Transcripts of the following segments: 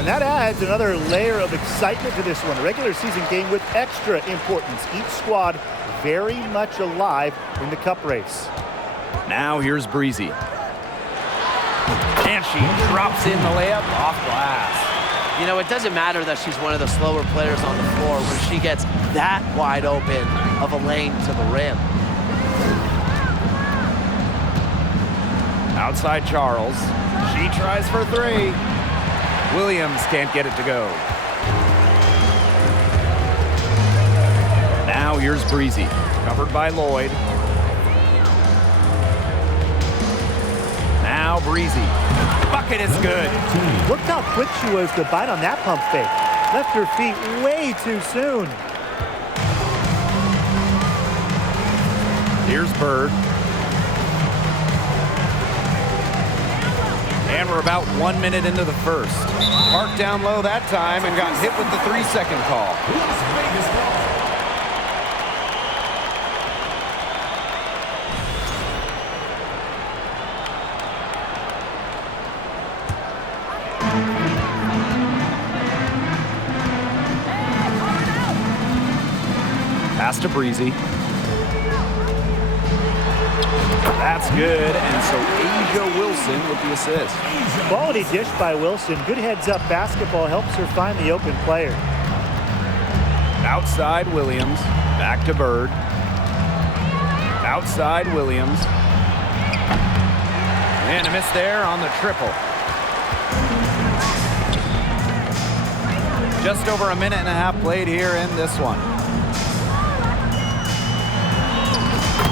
And that adds another layer of excitement to this one. A regular season game with extra importance. Each squad very much alive in the cup race. Now here's Breezy. And she drops in the layup off glass. You know, it doesn't matter that she's one of the slower players on the floor when she gets that wide open of a lane to the rim. Outside Charles. She tries for three. Williams can't get it to go. Now here's Breezy. Covered by Lloyd. Now Breezy. Bucket is good. Look how quick she was to bite on that pump fake. Left her feet way too soon. Here's Bird. And we're about 1 minute into the first. Parked down low that time and got hit with the 3-second call. Pass to Breezy. That's good, and so Asia Wilson with the assist. Quality dish by Wilson. Good heads-up basketball helps her find the open player. Outside Williams, back to Bird. Outside Williams. And a miss there on the triple. Just over a minute and a half played here in this one.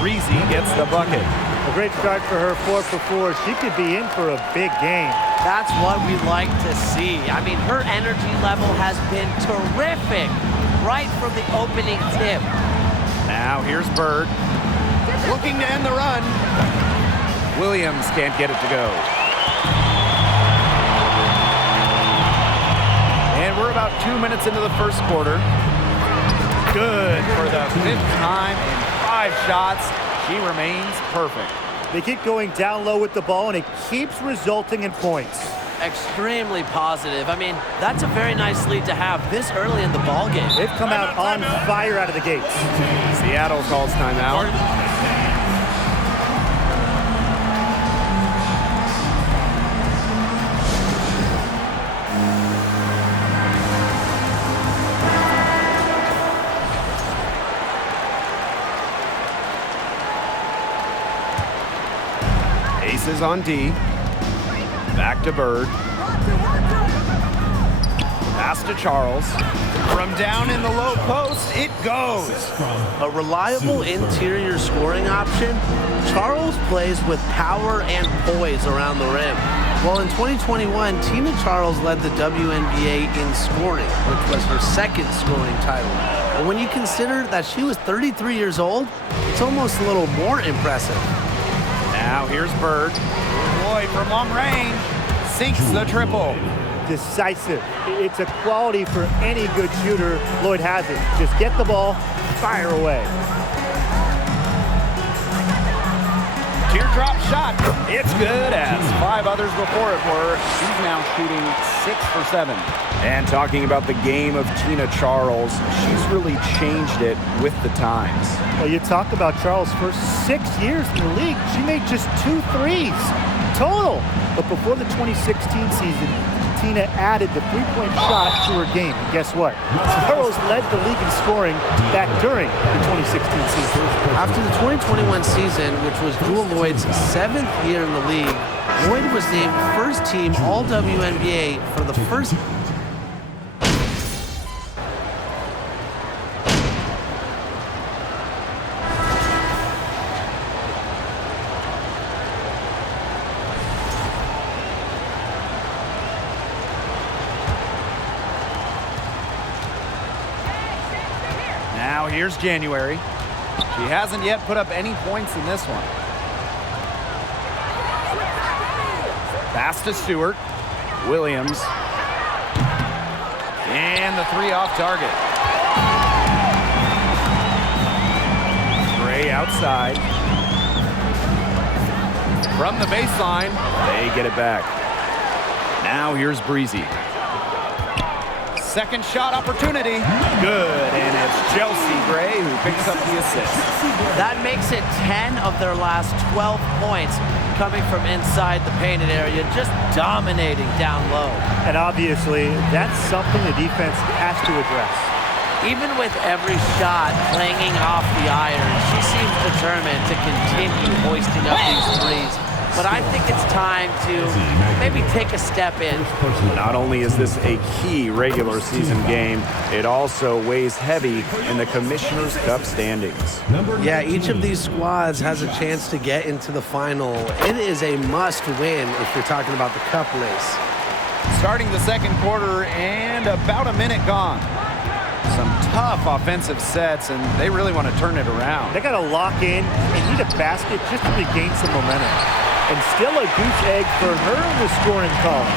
Breezy gets the bucket. A great start for her, 4 for 4. She could be in for a big game. That's what we like to see. I mean, her energy level has been terrific right from the opening tip. Now here's Bird. Looking to end the run. Williams can't get it to go. And we're about 2 minutes into the first quarter. Good for the 5th time in 5 shots. She remains perfect. They keep going down low with the ball, and it keeps resulting in points. Extremely positive. I mean, that's a very nice lead to have this early in the ball game. They've come out on fire out of the gates. Seattle calls timeout. Aces on D. Back to Bird. Pass to Charles. From down in the low post, it goes. A reliable interior scoring option, Charles plays with power and poise around the rim. Well, in 2021, Tina Charles led the WNBA in scoring, which was her second scoring title. But when you consider that she was 33 years old, it's almost a little more impressive. Now here's Bird. Lloyd from long range sinks the triple. Decisive. It's a quality for any good shooter. Lloyd has it. Just get the ball, fire away. Teardrop shot. It's good, as 5 others before it were. She's now shooting 6 for 7. And talking about the game of Tina Charles, she's really changed it with the times. Well, you talk about Charles' first 6 years in the league. She made just 2 threes total. But before the 2016 season, Tina added the three-point shot to her game. And guess what? Charles led the league in scoring back during the 2016 season. After the 2021 season, which was Jewel Lloyd's 7th year in the league, Lloyd was named first team All-WNBA for the first. Now here's January. She hasn't yet put up any points in this one. Pass to Stewart. Williams. And the 3 off target. Gray outside. From the baseline, they get it back. Now here's Breezy. Second shot opportunity. Good, and it's Chelsea Gray who picks up the assist. That makes it 10 of their last 12 points coming from inside the painted area, just dominating down low. And obviously, that's something the defense has to address. Even with every shot clanging off the iron, she seems determined to continue hoisting up these threes. But I think it's time to maybe take a step in. Not only is this a key regular season game, it also weighs heavy in the Commissioner's Cup standings. Yeah, each of these squads has a chance to get into the final. It is a must-win if you're talking about the cup race. Starting the second quarter and about a minute gone. Some tough offensive sets, and they really want to turn it around. They got to lock in and need a basket just to regain some momentum. And still a goose egg for her in the scoring column.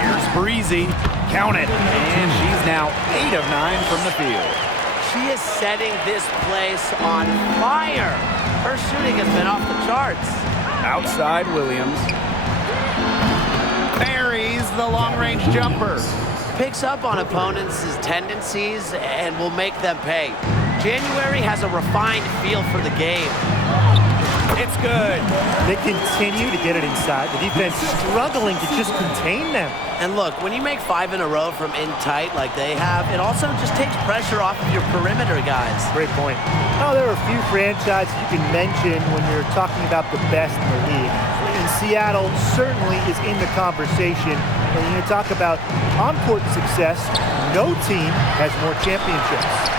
Here's Breezy. Count it. And she's now 8 of 9 from the field. She is setting this place on fire. Her shooting has been off the charts. Outside Williams. Buries the long-range jumper. Picks up on opponents' tendencies and will make them pay. January has a refined feel for the game. It's good. They continue to get it inside. The defense struggling to just contain them. And look, when you make 5 in a row from in tight like they have, it also just takes pressure off of your perimeter guys. Great point. Oh, there are a few franchises you can mention when you're talking about the best in the league. And Seattle certainly is in the conversation. When you talk about on-court success, no team has more championships.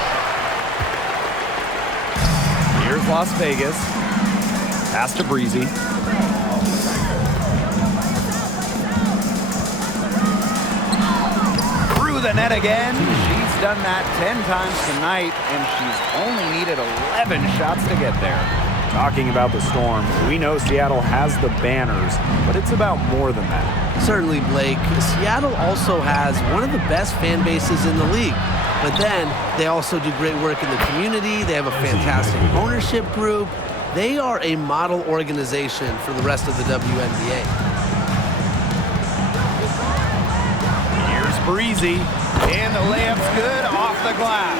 Here's Las Vegas. Pass to Breezy. Through the net again. She's done that 10 times tonight, and she's only needed 11 shots to get there. Talking about the Storm, we know Seattle has the banners, but it's about more than that. Certainly, Blake. Seattle also has one of the best fan bases in the league. But then they also do great work in the community. They have a fantastic ownership group. They are a model organization for the rest of the WNBA. Here's Breezy, and the layup's good off the glass.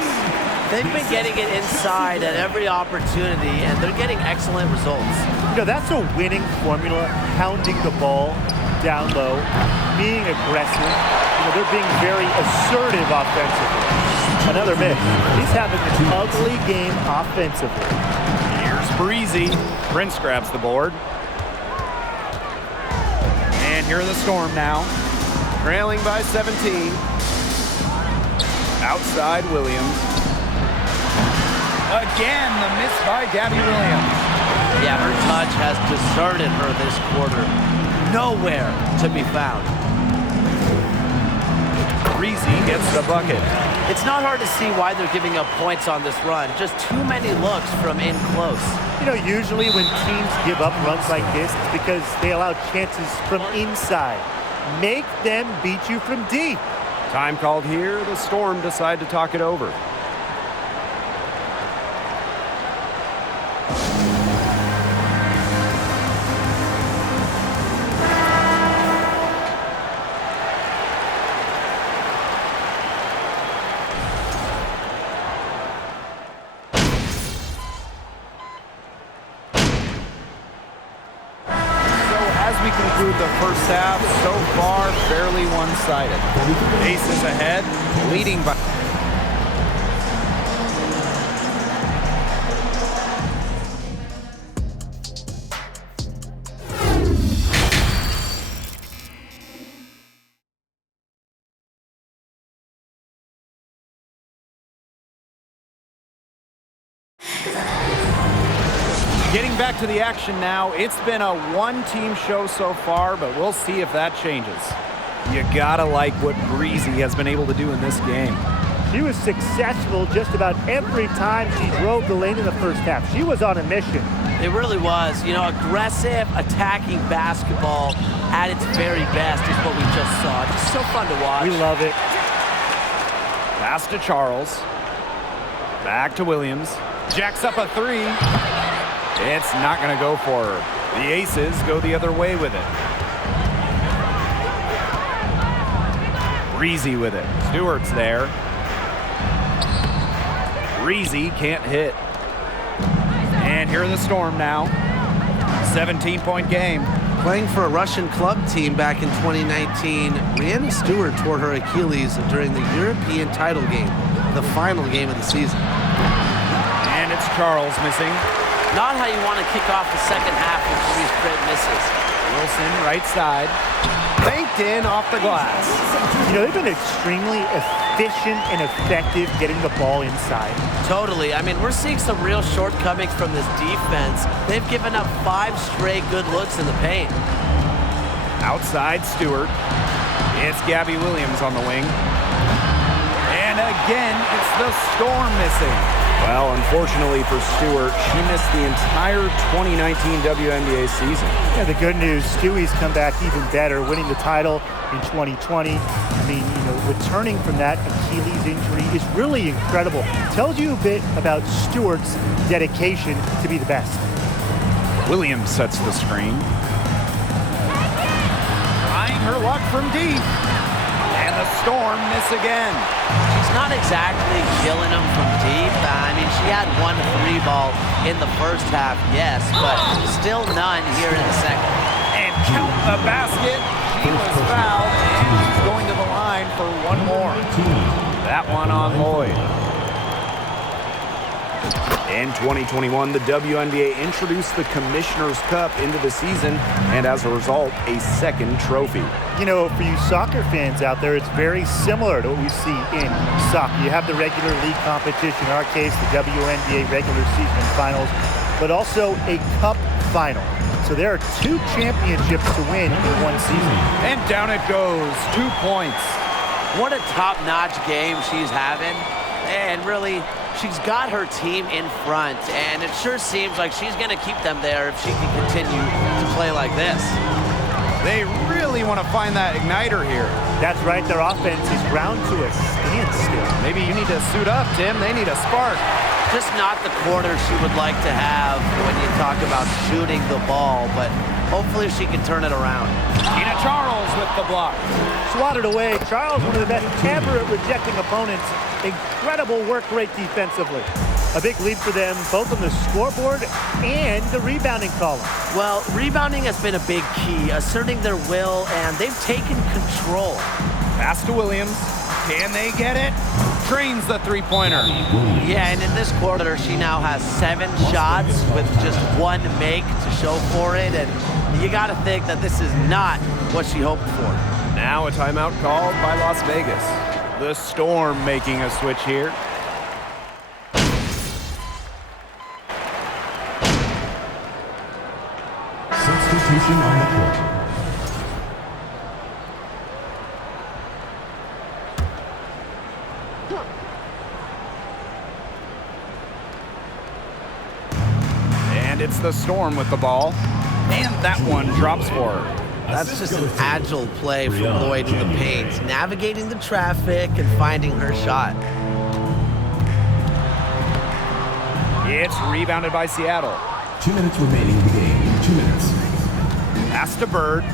They've been getting it inside at every opportunity, and they're getting excellent results. You know, that's a winning formula, pounding the ball down low, being aggressive. You know, they're being very assertive offensively. Another miss. He's having an ugly game offensively. Here's Breezy. Prince grabs the board. And here are the Storm now. Trailing by 17. Outside Williams. Again, the miss by Gabby Williams. Yeah, her touch has deserted her this quarter. Nowhere to be found. Breezy gets the bucket. It's not hard to see why they're giving up points on this run. Just too many looks from in close. You know, usually when teams give up runs like this, it's because they allow chances from inside. Make them beat you from deep. Time called here. The Storm decide to talk it over. Conclude the first half. So far, fairly one-sided. Aces ahead, leading by... Getting back to the action now. It's been a one-team show so far, but we'll see if that changes. You gotta like what Breezy has been able to do in this game. She was successful just about every time she drove the lane in the first half. She was on a mission. It really was. You know, aggressive, attacking basketball at its very best is what we just saw. Just so fun to watch. We love it. Pass to Charles. Back to Williams. Jacks up a three. It's not going to go for her. The Aces go the other way with it. Breezy with it. Stewart's there. Breezy can't hit. And here are the Storm now. 17-point game. Playing for a Russian club team back in 2019, Brianna Stewart tore her Achilles during the European title game, the final game of the season. And it's Charles missing. Not how you want to kick off the second half with 3 straight misses. Wilson, right side. Banked in off the glass. You know, they've been extremely efficient and effective getting the ball inside. Totally. I mean, we're seeing some real shortcomings from this defense. They've given up 5 straight good looks in the paint. Outside Stewart. It's Gabby Williams on the wing. And again, it's the Storm missing. Well, unfortunately for Stewart, she missed the entire 2019 WNBA season. Yeah, the good news, Stewie's come back even better, winning the title in 2020. I mean, you know, returning from that Achilles injury is really incredible. Tells you a bit about Stewart's dedication to be the best. Williams sets the screen. Trying her luck from deep. And the Storm miss again. She's not exactly killing them from deep. I mean, she had 1 3 ball in the first half, yes, but still none here in the second. And count the basket. She was fouled, and she's going to the line for 1 more. That one on Lloyd. In 2021, the WNBA introduced the Commissioner's Cup into the season, and as a result, a 2nd trophy. You know, for you soccer fans out there, it's very similar to what we see in soccer. You have the regular league competition, in our case, the WNBA regular season finals, but also a cup final. So there are 2 championships to win in 1 season. And down it goes, 2 points. What a top-notch game she's having. And really, she's got her team in front, and it sure seems like she's going to keep them there if she can continue to play like this. They really want to find that igniter here. That's right, their offense is ground to a standstill. Maybe you need to suit up, Tim. They need a spark. Just not the quarter she would like to have when you talk about shooting the ball, but hopefully she can turn it around. Tina Charles with the block. Swatted away. Charles, one of the best ever at rejecting opponents. Incredible work rate defensively. A big lead for them, both on the scoreboard and the rebounding column. Well, rebounding has been a big key, asserting their will, and they've taken control. Pass to Williams. Can they get it? Drains the three-pointer. Yeah, and in this quarter, she now has 7 shots with just 1 make to show for it, and you got to think that this is not what she hoped for. Now a timeout called by Las Vegas. The Storm making a switch here. Substitution on the court. And it's the Storm with the ball. And that one drops for her. That's just an agile play from Lloyd in the paint, navigating the traffic and finding her shot. It's rebounded by Seattle. 2 minutes remaining in the game. 2 minutes. Pass to Bird.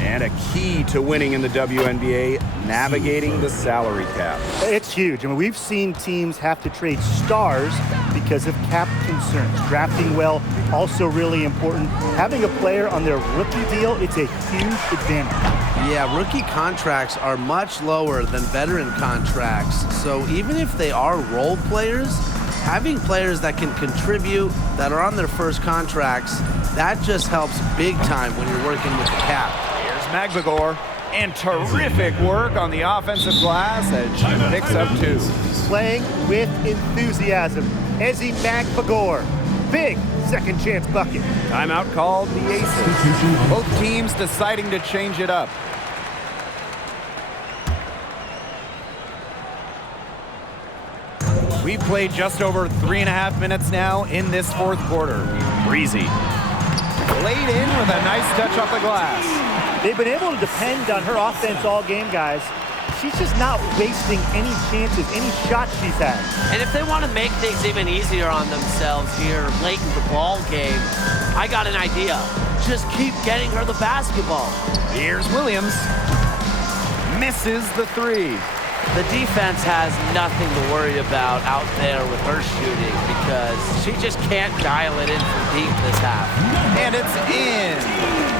And a key to winning in the WNBA, navigating the salary cap. It's huge. I mean, we've seen teams have to trade stars because of cap concerns. Drafting well, also really important. Having a player on their rookie deal, it's a huge advantage. Yeah, rookie contracts are much lower than veteran contracts. So even if they are role players, having players that can contribute, that are on their first contracts, that just helps big time when you're working with the cap. Magbagor, and terrific work on the offensive glass as she picks up 2. Playing with enthusiasm. Ezzy Magbagor. Big second chance bucket. Timeout called the Aces. Both teams deciding to change it up. We've played just over 3.5 minutes now in this 4th quarter. Breezy. Laid in with a nice touch off the glass. They've been able to depend on her offense all game, guys. She's just not wasting any chances, any shots she's had. And if they want to make things even easier on themselves here late in the ball game, I got an idea. just keep getting her the basketball. Here's Williams. Misses the three. The defense has nothing to worry about out there with her shooting because she just can't dial it in from deep this half. And it's in.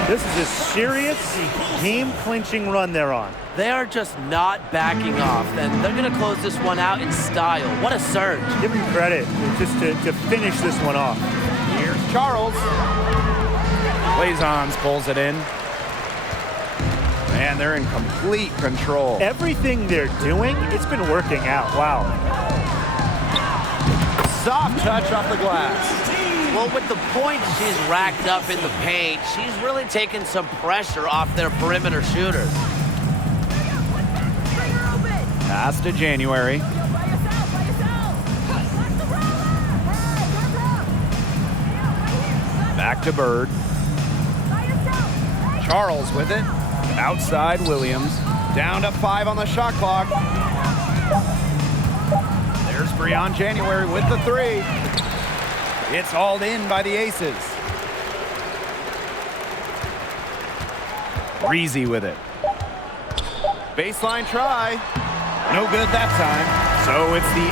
This is a serious game-clinching run they're on. They are just not backing off, and they're going to close this one out in style. What a surge. Give them credit just to finish this one off. Here's Charles. Blazons pulls it in. And they're in complete control. Everything they're doing, it's been working out. Wow. Soft touch off the glass. Well, with the points she's racked up in the paint, she's really taken some pressure off their perimeter shooters. Pass to January. Back to Bird. Charles with it. Outside Williams. Down to 5 on the shot clock. There's Breon January with the three. It's hauled in by the Aces. Breezy with it. Baseline try. No good that time. So it's the